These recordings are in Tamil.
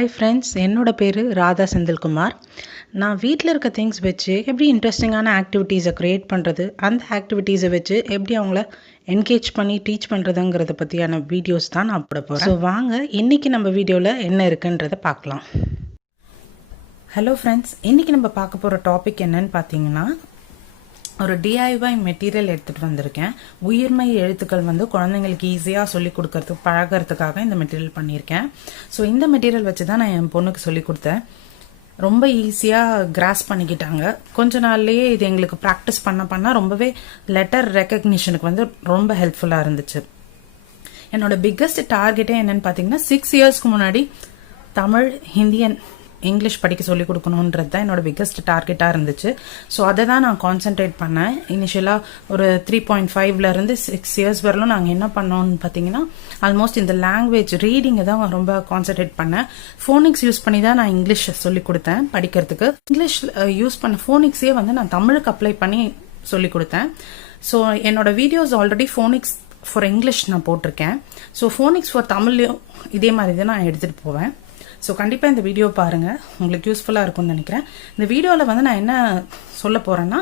ஹாய் ஃப்ரெண்ட்ஸ், என்னோட பேர் ராதா செந்தில்குமார். நான் வீட்டில் இருக்க திங்ஸ் வச்சு எப்படி இன்ட்ரெஸ்டிங்கான ஆக்டிவிட்டீஸை க்ரியேட் பண்ணுறது, அந்த ஆக்டிவிட்டீஸை வச்சு எப்படி அவங்கள என்கேஜ் பண்ணி டீச் பண்ணுறதுங்கிறத பற்றியான வீடியோஸ் தான் நான் போட போகிறேன். ஸோ வாங்க இன்றைக்கி நம்ம வீடியோவில் என்ன இருக்குன்றதை பார்க்கலாம். ஹலோ ஃப்ரெண்ட்ஸ், இன்றைக்கி நம்ம பார்க்க போகிற டாபிக் என்னன்னு பார்த்தீங்கன்னா, ஒரு டிஐஒய் மெட்டீரியல் எடுத்துகிட்டு வந்திருக்கேன். உயிர்மை எழுத்துக்கள் குழந்தைங்களுக்கு ஈஸியாக சொல்லிக் கொடுக்கறதுக்கு பழகிறதுக்காக இந்த மெட்டீரியல் பண்ணியிருக்கேன். ஸோ இந்த மெட்டீரியல் வச்சு தான் நான் என் பொண்ணுக்கு சொல்லிக் கொடுத்தேன். ரொம்ப ஈஸியாக கிராஸ் பண்ணிக்கிட்டாங்க. கொஞ்ச நாள்லேயே இது எங்களுக்கு ப்ராக்டிஸ் பண்ண ரொம்பவே லெட்டர் ரெக்கக்னிஷனுக்கு ரொம்ப ஹெல்ப்ஃபுல்லாக இருந்துச்சு. என்னோட பிக்கஸ்ட் டார்கெட்டே என்னன்னு பார்த்தீங்கன்னா, 6 இயர்ஸ்க்கு முன்னாடி தமிழ், ஹிந்தி அண்ட் இங்கிலீஷ் படிக்க சொல்லிக் கொடுக்கணுன்றது தான் என்னோட பிக்கஸ்ட் டார்கெட்டாக இருந்துச்சு. ஸோ அதை தான் நான் கான்சென்ட்ரேட் பண்ணேன். இனிஷியலாக ஒரு 3.5 6 இயர்ஸ் வரலும் நாங்கள் என்ன பண்ணோம்னு பார்த்தீங்கன்னா, ஆல்மோஸ்ட் இந்த லாங்குவேஜ் ரீடிங்கை தான் ரொம்ப கான்சென்ட்ரேட் பண்ணேன். ஃபோனிக்ஸ் யூஸ் பண்ணி தான் நான் இங்கிலீஷ் சொல்லிக் கொடுத்தேன் படிக்கிறதுக்கு. இங்கிலீஷ் யூஸ் பண்ண ஃபோனிக்ஸே நான் தமிழுக்கு அப்ளை பண்ணி சொல்லிக் கொடுத்தேன். ஸோ என்னோட videos already Phoenix for English நான் போட்டிருக்கேன். ஸோ ஃபோனிக்ஸ் ஃபார் தமிழ்லையும் இதே மாதிரி தான் நான் எடுத்துகிட்டு போவேன். ஸோ கண்டிப்பாக இந்த வீடியோ பாருங்கள், உங்களுக்கு யூஸ்ஃபுல்லாக இருக்கும்னு நினைக்கிறேன். இந்த வீடியோவில் நான் என்ன சொல்ல போகிறேன்னா,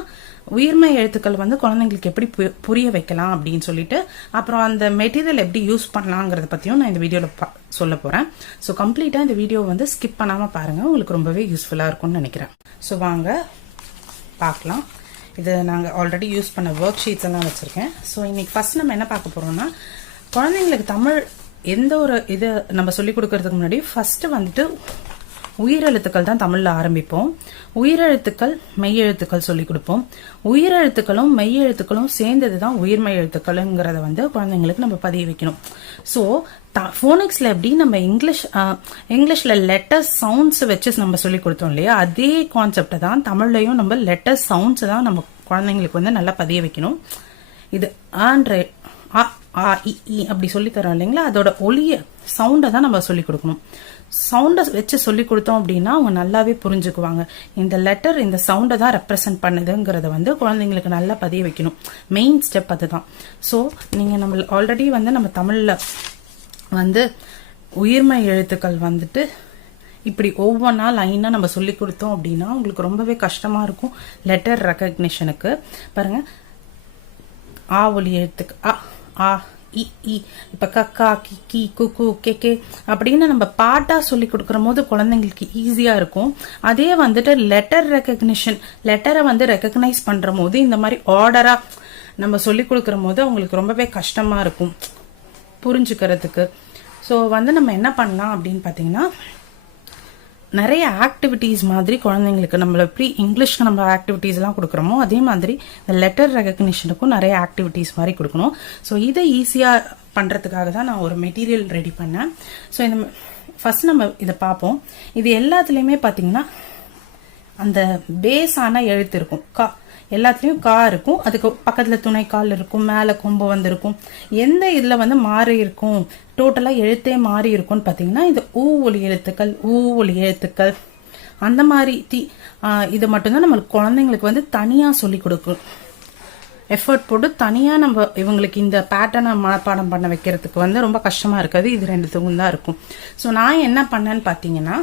உயிர்மை எழுத்துக்கள் குழந்தைங்களுக்கு எப்படி புரிய வைக்கலாம் அப்படின்னு சொல்லிட்டு, அப்புறம் அந்த மெட்டீரியல் எப்படி யூஸ் பண்ணலாங்கிறத பற்றியும் நான் இந்த வீடியோவில் சொல்ல போகிறேன். ஸோ கம்ப்ளீட்டாக இந்த வீடியோ ஸ்கிப் பண்ணாமல் பாருங்கள், உங்களுக்கு ரொம்பவே யூஸ்ஃபுல்லாக இருக்கும்னு நினைக்கிறேன். ஸோ வாங்க பார்க்கலாம். இது நாங்கள் ஆல்ரெடி யூஸ் பண்ண ஒர்க் ஷீட்ஸ் எல்லாம் வச்சுருக்கேன். ஸோ இன்னைக்கு ஃபர்ஸ்ட் நம்ம என்ன பார்க்க போகிறோம்னா, குழந்தைங்களுக்கு தமிழ் எந்த ஒரு இது நம்ம சொல்லிக் கொடுக்கறதுக்கு முன்னாடி ஃபர்ஸ்ட் உயிரெழுத்துக்கள் தான் தமிழ்ல ஆரம்பிப்போம். உயிரெழுத்துக்கள், மெய்யெழுத்துக்கள் சொல்லிக் கொடுப்போம். உயிரெழுத்துக்களும் மெய்யெழுத்துக்களும் சேர்ந்தது தான் உயிர்மெய் எழுத்துக்கள்ங்கிறத குழந்தைங்களுக்கு நம்ம பதிய வைக்கணும். ஸோ ஃபோனிக்ஸ்ல எப்படி நம்ம இங்கிலீஷ்ல லெட்டர் சவுண்ட்ஸ் வச்சு நம்ம சொல்லி கொடுத்தோம் இல்லையா, அதே கான்செப்டை தான் தமிழ்லையும் நம்ம லெட்டர் சவுண்ட்ஸ் தான் நம்ம குழந்தைங்களுக்கு நல்லா பதிய வைக்கணும். இது அப்படி சொல்லி தரோம் இல்லைங்களா, அதோட ஒலிய சவுண்டை தான் நம்ம சொல்லி கொடுக்கணும். சவுண்டை வச்சு சொல்லி கொடுத்தோம் அப்படின்னா அவங்க நல்லாவே புரிஞ்சுக்குவாங்க. இந்த லெட்டர் இந்த சவுண்டை தான் ரெப்ரசென்ட் பண்ணுதுங்கிறத குழந்தைங்களுக்கு நல்லா பதிய வைக்கணும். மெயின் ஸ்டெப் அதுதான். ஸோ நீங்க நம்ம ஆல்ரெடி நம்ம தமிழ்ல உயிர்மை எழுத்துக்கள் இப்படி ஒவ்வொன்றா லைனா நம்ம சொல்லி கொடுத்தோம் அப்படின்னா உங்களுக்கு ரொம்பவே கஷ்டமா இருக்கும் லெட்டர் ரெக்கக்னிஷனுக்கு. பாருங்க, ஆ ஒலி எழுத்துக்கு ஆ இ இ, இப்ப கக்கா கிக்கி குக்கு கே அப்படின்னு நம்ம பாட்டா சொல்லி கொடுக்கற போது குழந்தைங்களுக்கு ஈஸியா இருக்கும். அதே லெட்டர் ரெக்கக்னிஷன், லெட்டரை ரெக்கக்னைஸ் பண்ற போது இந்த மாதிரி ஆர்டரா நம்ம சொல்லி கொடுக்கற போது அவங்களுக்கு ரொம்பவே கஷ்டமா இருக்கும் புரிஞ்சுக்கிறதுக்கு. ஸோ நம்ம என்ன பண்ணலாம் அப்படின்னு பாத்தீங்கன்னா, நிறைய ஆக்டிவிட்டிஸ் மாதிரி குழந்தைங்களுக்கு நம்ம எப்படி இங்கிலீஷ்க்கு நம்ம ஆக்டிவிட்டிஸ் எல்லாம் கொடுக்குறோமோ அதே மாதிரி இந்த லெட்டர் ரெகக்னிஷனுக்கும் நிறைய ஆக்டிவிட்டிஸ் மாதிரி கொடுக்கணும். ஸோ இதை ஈஸியா பண்றதுக்காக தான் நான் ஒரு மெட்டீரியல் ரெடி பண்ணேன். ஸோ இந்த ஃபர்ஸ்ட் நம்ம இதை பார்ப்போம். இது எல்லாத்துலயுமே பாத்தீங்கன்னா அந்த பேஸான எழுத்து இருக்கும். எல்லாத்துலயும் கா இருக்கும், அதுக்கு பக்கத்துல துணை கால் இருக்கும், மேல கொம்பு இருக்கும். எந்த இதுல மாறி இருக்கும், டோட்டலா எழுத்தே மாறி இருக்கும்னு பாத்தீங்கன்னா, இது ஊ ஒலி எழுத்துக்கள், ஊ ஒலி எழுத்துக்கள் அந்த மாதிரி இது மட்டும்தான் நம்ம குழந்தைங்களுக்கு தனியா சொல்லி கொடுக்கும். எஃபர்ட் போட்டு தனியா நம்ம இவங்களுக்கு இந்த பேட்டர்னை மனப்பாடம் பண்ண வைக்கிறதுக்கு ரொம்ப கஷ்டமா இருக்காது. இது ரெண்டுத்துக்கும் தான் இருக்கும். ஸோ நான் என்ன பண்ணேன்னு பாத்தீங்கன்னா,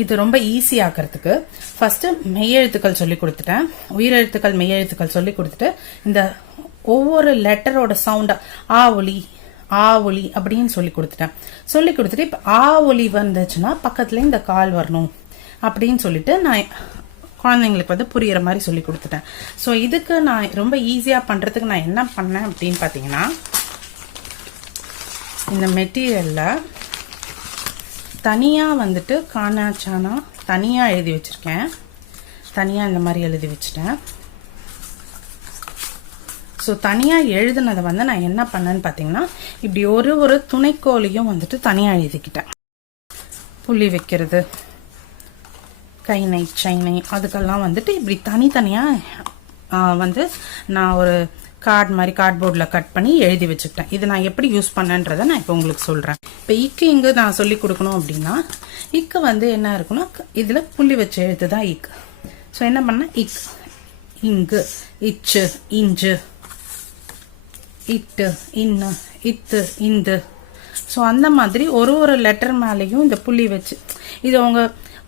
இது ரொம்ப ஈஸி ஆக்கிறதுக்கு ஃபர்ஸ்ட் மெய்யெழுத்துக்கள் சொல்லி கொடுத்துட்டேன். உயிரெழுத்துக்கள், மெய்யெழுத்துக்கள் சொல்லி கொடுத்துட்டு இந்த ஒவ்வொரு லெட்டரோட சவுண்டா ஆ ஒலி அப்படின்னு சொல்லி கொடுத்துட்டேன். சொல்லி கொடுத்துட்டு இப்ப ஆ ஒலி வந்துச்சுன்னா பக்கத்துல இந்த கால் வரணும் அப்படின்னு சொல்லிட்டு நான் குழந்தைங்களுக்கு புரியுற மாதிரி சொல்லி கொடுத்துட்டேன். ஸோ இதுக்கு நான் ரொம்ப ஈஸியா பண்றதுக்கு நான் என்ன பண்ணேன் அப்படின்னு பாத்தீங்கன்னா, இந்த மெட்டீரியல்ல தனியா கானா சானா தனியா எழுதி வச்சிருக்கேன். தனியா இந்த மாதிரி எழுதி வச்சுட்டேன். ஸோ தனியா எழுதுனதை நான் என்ன பண்ணேன்னு பாத்தீங்கன்னா, இப்படி ஒரு துணைக்கோலையும் தனியா எழுதிக்கிட்டேன். புள்ளி வைக்கிறது, கைனை சைனை அதுக்கெல்லாம் இப்படி தனித்தனியா நான் ஒரு கார்டு மாதிரி கார்ட்போர்ட்ல கட் பண்ணி எழுதி வச்சுக்கிட்டேன். இது நான் எப்படி யூஸ் பண்ணேன்றதை நான் இப்போ உங்களுக்கு சொல்றேன். இப்போ இங்கு நான் சொல்லி கொடுக்கணும் அப்படின்னா, என்ன இருக்குன்னா இதுல புள்ளி வச்ச எழுத்து தான் இக். ஸோ என்ன பண்ண, இங்கு, இச்சு, இஞ்சு, இட்டு, இன்னு, இத்து, இந்து, ஸோ அந்த மாதிரி ஒரு லெட்டர் மேலேயும் இந்த புள்ளி வச்சு இது அவங்க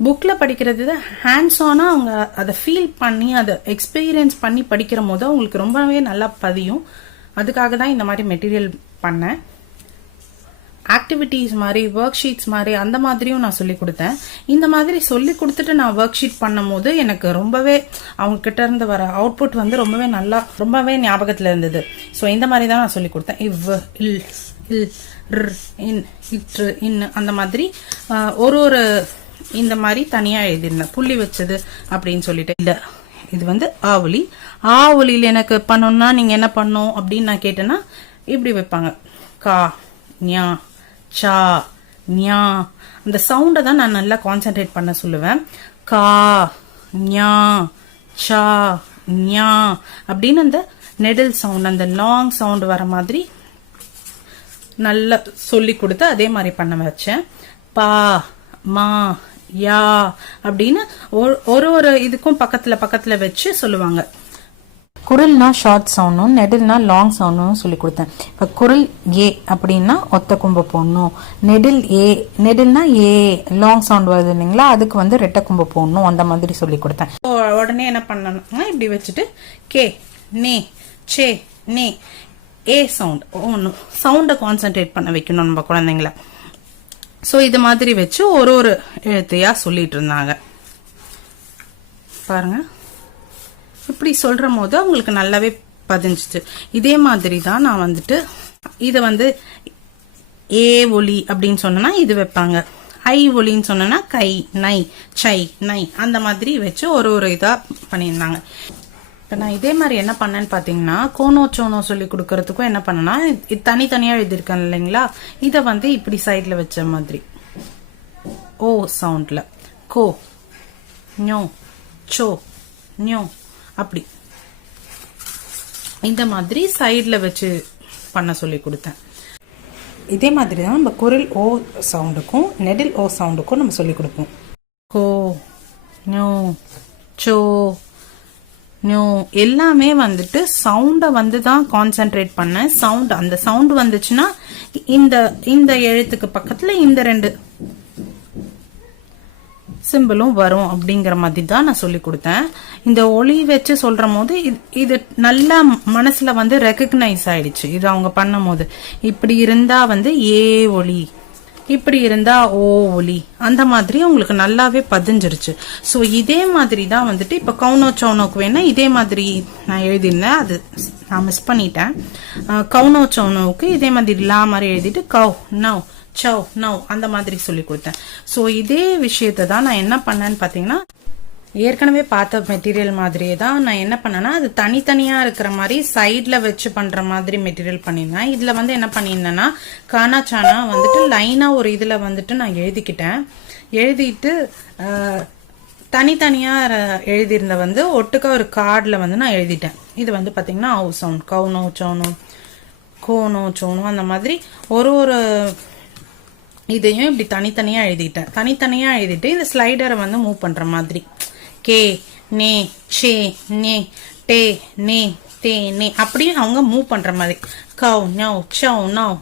புக்கில் படிக்கிறது ஹேண்ட்ஸ் ஆனாக அவங்க அதை ஃபீல் பண்ணி அதை எக்ஸ்பீரியன்ஸ் பண்ணி படிக்கிற போது அவங்களுக்கு ரொம்பவே நல்லா பதியும். அதுக்காக தான் இந்த மாதிரி மெட்டீரியல் பண்ணேன். ஆக்டிவிட்டீஸ் மாதிரி ஒர்க் ஷீட்ஸ் மாதிரி அந்த மாதிரியும் நான் சொல்லி கொடுத்தேன். இந்த மாதிரி சொல்லி கொடுத்துட்டு நான் ஒர்க் ஷீட் பண்ணும் போது எனக்கு ரொம்பவே அவங்க கிட்ட இருந்து வர அவுட்புட் வந்து ரொம்பவே ஞாபகத்தில் இருந்தது. ஸோ இந்த மாதிரி தான் நான் சொல்லி கொடுத்தேன். இல் இல் இன் இற்று இன் அந்த மாதிரி ஒரு இந்த மாதிரி தனியாக எழுதிருந்தேன் புள்ளி வச்சது அப்படின்னு சொல்லிட்டு. இல்லை, இது வந்து ஆவொலி. ஆவொலியில் எனக்கு பண்ணணும்னா நீங்கள் என்ன பண்ணும் அப்படின்னு நான் கேட்டேன்னா இப்படி வைப்பாங்க. கா ஞா சா ஞா அந்த சவுண்டை தான் நான் நல்லா கான்சென்ட்ரேட் பண்ண சொல்லுவேன். கா ஞா சா ஞா அப்படின்னு அந்த நெடில் சவுண்ட் அந்த லாங் சவுண்ட் வர மாதிரி நல்லா சொல்லி கொடுத்து அதே மாதிரி பண்ண வச்சேன். பா மா யா அப்படின்னு ஒரு இதுக்கும் பக்கத்துல வச்சு சொல்லுவாங்க. குரல்னா ஷார்ட் சவுண்டும் நெடில்னா லாங் சவுண்டும் சொல்லி கொடுத்தேன். இப்போ குரல் ஏ அப்படின்னா ஒத்த கும்பு போடணும். நெடில் ஏ நெடில்னா ஏ லாங் சவுண்ட் வருது இல்லைங்களா, அதுக்கு வந்து ரெட்டை கும்பு போடணும். அந்த மாதிரி சொல்லி கொடுத்தேன். உடனே என்ன பண்ணணும்னா இப்படி வச்சுட்டு கே நே சே நே ஏ சவுண்ட் ஒன்று சவுண்டை கான்சென்ட்ரேட் பண்ண வைக்கணும் நம்ம குழந்தைங்கள. ஸோ இது மாதிரி வச்சு ஒரு எழுத்தையா சொல்லிட்டு இருந்தாங்க பாருங்க. இப்படி சொல்ற போது அவங்களுக்கு நல்லாவே பதிஞ்சிச்சு. இதே மாதிரி தான் நான் வந்துட்டு இதை வந்து ஏ ஒலி அப்படின்னு சொன்னா இது வைப்பாங்க. ஐ ஒலின்னு சொன்னா கை நை சை நை அந்த மாதிரி வச்சு ஒரு இதா பண்ணியிருந்தாங்க. இப்போ நான் இதே மாதிரி என்ன பண்ணேன்னு பார்த்தீங்கன்னா கோனோ சோனோ சொல்லி கொடுக்கறதுக்கும் என்ன பண்ணேன்னா இது தனித்தனியாக எழுதியிருக்கேன் இல்லைங்களா, இதை வந்து இப்படி சைடில் வச்ச மாதிரி ஓ சவுண்டில் கோ ஞோ சோ ஞோ அப்படி இந்த மாதிரி சைடில் வச்சு பண்ண சொல்லி கொடுத்தேன். இதே மாதிரி தான் நம்ம குரல் ஓ சவுண்டுக்கும் நெடில் ஓ சவுண்டுக்கும் நம்ம சொல்லி கொடுப்போம். கோ ஞோ சோ நியூ எல்லாமே வந்துட்டு சவுண்டை வந்து தான் கான்சென்ட்ரேட் பண்ணேன். சவுண்ட் அந்த சவுண்ட் வந்துச்சுன்னா இந்த எழுத்துக்கு பக்கத்துல இந்த ரெண்டு சிம்பிளும் வரும் அப்படிங்கிற மாதிரி தான் நான் சொல்லி கொடுத்தேன். இந்த ஒளி வச்சு சொல்ற போது இது நல்லா மனசுல வந்து ரெகக்னைஸ் ஆயிடுச்சு. இது அவங்க பண்ணும் போது இப்படி இருந்தா வந்து ஏ ஒளி, இப்படி இருந்தா ஓ ஒலி அந்த மாதிரி உங்களுக்கு நல்லாவே பதிஞ்சிருச்சு. ஸோ இதே மாதிரி தான் வந்துட்டு இப்போ கவுனோ சவுனோக்கு வேணா இதே மாதிரி நான் எழுதியிருந்தேன், அது நான் மிஸ் பண்ணிட்டேன். கவுனோ சவுனோவுக்கு இதே மாதிரி லா மாதிரி எழுதிட்டு கவ் நவ் சவ் நவ் அந்த மாதிரி சொல்லி கொடுத்தேன். ஸோ இதே விஷயத்தை தான் நான் என்ன பண்ணேன்னு பார்த்தீங்கன்னா ஏற்கனவே பார்த்த மெட்டீரியல் மாதிரியே தான் நான் என்ன பண்ணேன்னா அது தனித்தனியா இருக்கிற மாதிரி சைட்ல வச்சு பண்ற மாதிரி மெட்டீரியல் பண்ணியிருந்தேன். இதுல வந்து என்ன பண்ணியிருந்தேன்னா கானா சானா வந்துட்டு லைனா ஒரு இதுல வந்துட்டு நான் எழுதிட்டு தனித்தனியா எழுதியிருந்த வந்து ஒட்டுக்கா ஒரு கார்டுல வந்து நான் எழுதிட்டேன். இது வந்து பாத்தீங்கன்னா ஹவு சவுண்ட் கவுனோ சவுனோ கோனோ சோனோ அந்த மாதிரி ஒரு இதையும் இப்படி தனித்தனியா எழுதிட்டு இந்த ஸ்லைடரை வந்து மூவ் பண்ற மாதிரி கே நே சே நே டே நே தே நே அப்படியே அவங்க மூவ் பண்ற மாதிரி கவ் நவ் சவ் நவ்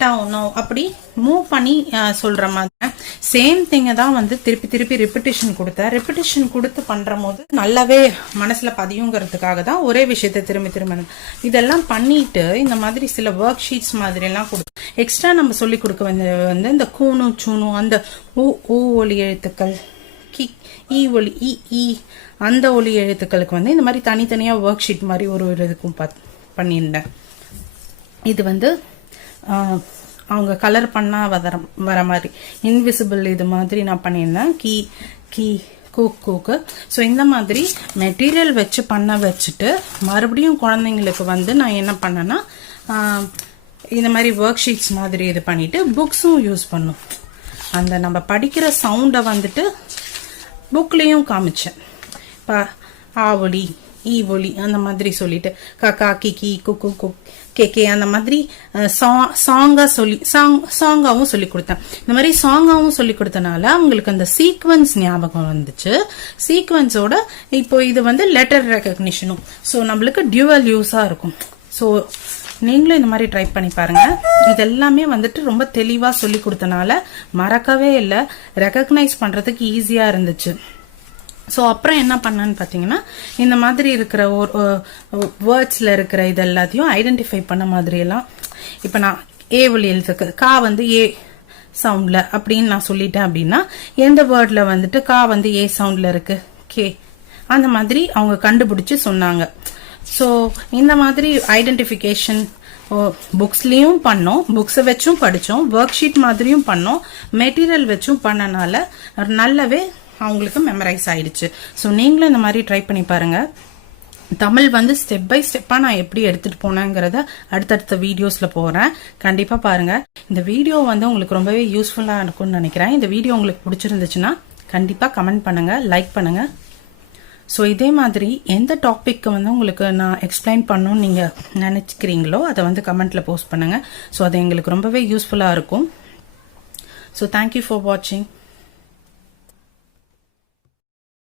டவ் நவ் அப்படி மூவ் பண்ணி சொல்ற மாதிரி சேம் திங்க தான் வந்து திருப்பி ரிப்பிட்டேஷன் கொடுத்து பண்ற போது நல்லாவே மனசுல பதியுங்கிறதுக்காக தான் ஒரே விஷயத்த திரும்ப இதெல்லாம் பண்ணிட்டு இந்த மாதிரி சில ஒர்க் ஷீட்ஸ் மாதிரி எல்லாம் எக்ஸ்ட்ரா நம்ம சொல்லி கொடுக்க வந்து இந்த கூனு சூனு அந்த ஊ ஒலி எழுத்துக்கள் ஈ ஒலி ஈ அந்த ஒலி எழுத்துக்களுக்கு வந்து இந்த மாதிரி தனித்தனியா ஒர்க் ஷீட் மாதிரி ஒரு இதுக்கும் பண்ணியிருந்தேன். இது வந்து அவங்க கலர் பண்ணா வர மாதிரி இன்விசிபிள் இது மாதிரி நான் பண்ணியிருந்தேன். கீ கூக்கு. ஸோ இந்த மாதிரி மெட்டீரியல் வச்சு பண்ண வச்சுட்டு மறுபடியும் குழந்தைங்களுக்கு வந்து நான் என்ன பண்ணேன்னா இந்த மாதிரி ஒர்க் ஷீட்ஸ் மாதிரி இது பண்ணிட்டு புக்ஸும் யூஸ் பண்ணும். அந்த நம்ம படிக்கிற சவுண்டை வந்துட்டு புக்லேயும் காமிச்சேன். இப்போ ஆவொலி ஈ ஒலி அந்த மாதிரி சொல்லிட்டு காக்கா கிக்கி குக்கு குக் கேக்கே அந்த மாதிரி சாங்காவும் சொல்லி கொடுத்தேன். இந்த மாதிரி சாங்காவும் சொல்லி கொடுத்தனால அவங்களுக்கு அந்த சீக்வன்ஸ் ஞாபகம் வந்துச்சு. சீக்வன்ஸோட இப்போ இது வந்து லெட்டர் ரெகக்னிஷனும் ஸோ நம்மளுக்கு டியூவல் யூஸா இருக்கும். ஸோ நீங்களும் இந்த மாதிரி ட்ரை பண்ணி பாருங்கள். இதெல்லாமே வந்துட்டு ரொம்ப தெளிவாக சொல்லி கொடுத்தனால மறக்கவே இல்லை, ரெக்கக்னைஸ் பண்ணுறதுக்கு ஈஸியாக இருந்துச்சு. ஸோ அப்புறம் என்ன பண்ணான்னு பார்த்தீங்கன்னா, இந்த மாதிரி இருக்கிற ஒரு வேர்ட்ஸில் இருக்கிற இது எல்லாத்தையும் ஐடென்டிஃபை பண்ண மாதிரியெல்லாம், இப்போ நான் ஏ ஒலி எழுத்துக்கு கா வந்து ஏ சவுண்டில் அப்படின்னு நான் சொல்லிட்டேன் அப்படின்னா, எந்த வேர்டில் வந்துட்டு கா வந்து ஏ சவுண்டில் இருக்கு, கே, அந்த மாதிரி அவங்க கண்டுபிடிச்சி சொன்னாங்க. ஸோ இந்த மாதிரி ஐடென்டிஃபிகேஷன் புக்ஸ்லேயும் பண்ணோம், புக்ஸை வச்சும் படித்தோம், ஒர்க் ஷீட் மாதிரியும் பண்ணோம், மெட்டீரியல் வச்சும் பண்ணனால நல்லாவே அவங்களுக்கு மெமரைஸ் ஆயிடுச்சு. ஸோ நீங்களும் இந்த மாதிரி ட்ரை பண்ணி பாருங்க. தமிழ் வந்து ஸ்டெப் பை ஸ்டெப்பாக நான் எப்படி எடுத்துகிட்டு போனேங்கிறத அடுத்தடுத்த வீடியோஸில் போகிறேன், கண்டிப்பாக பாருங்கள். இந்த வீடியோ வந்து உங்களுக்கு ரொம்பவே யூஸ்ஃபுல்லாக இருக்கும்னு நினைக்கிறேன். இந்த வீடியோ உங்களுக்கு பிடிச்சிருந்துச்சுன்னா கண்டிப்பாக கமெண்ட் பண்ணுங்கள், லைக் பண்ணுங்கள். ஸோ இதே மாதிரி எந்த டாபிக் வந்து உங்களுக்கு நான் எக்ஸ்பிளைன் பண்ணணும்னு நீங்கள் நினச்சிக்கிறீங்களோ அதை வந்து கமெண்ட்டில் போஸ்ட் பண்ணுங்கள். ஸோ அது எங்களுக்கு ரொம்பவே யூஸ்ஃபுல்லாக இருக்கும். ஸோ தேங்க்யூ ஃபார் வாட்சிங்.